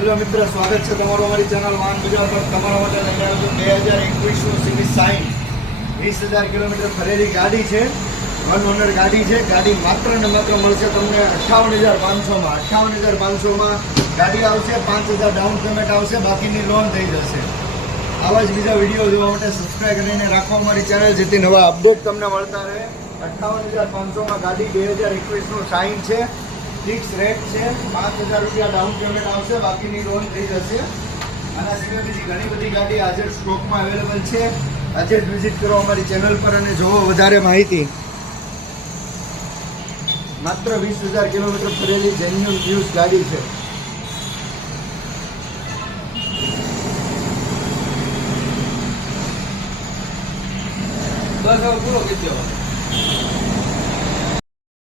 Hello મિત્ર, સ્વાગત છે તમારું અમારી ચેનલ વાહન બજાર પર. તમારા માટે લઈને આવ્યો છું 2021નું સિવિલ સાઇન. 20,000 કિલોમીટર ફરેલી ગાડી છે, વન ઓનર ગાડી છે. ગાડી માત્ર ને માત્ર મળશે તમને 58,500માં. 58,500માં ગાડી આવશે. 5,000 ડાઉન પેમેન્ટ આવશે, બાકીની લોન થઈ જશે. આવા જ બીજા વિડીયો જોવા માટે સબસ્ક્રાઈબ કરીને રાખો અમારી ચેનલ, જેથી નવા અપડેટ તમને મળતા રહે. 58,500માં ગાડી 2021નું સાઇન છે. ફિક્સ રેટ છે. 5,000 રૂપિયા ડાઉન પેમેન્ટ આવશે, બાકીની લોન થઈ જશે. આના સિવાય બીજી ઘણી બધી ગાડી આજે સ્ટોકમાં અવેલેબલ છે. આજે જ વિઝિટ કરો અમારી ચેનલ પર અને જોવો વધારે માહિતી. માત્ર 20,000 કિલોમીટર ફરેલી જેન્યુઅન યુઝ ગાડી છે. બસ હવે પૂરો કરી દેવાનો.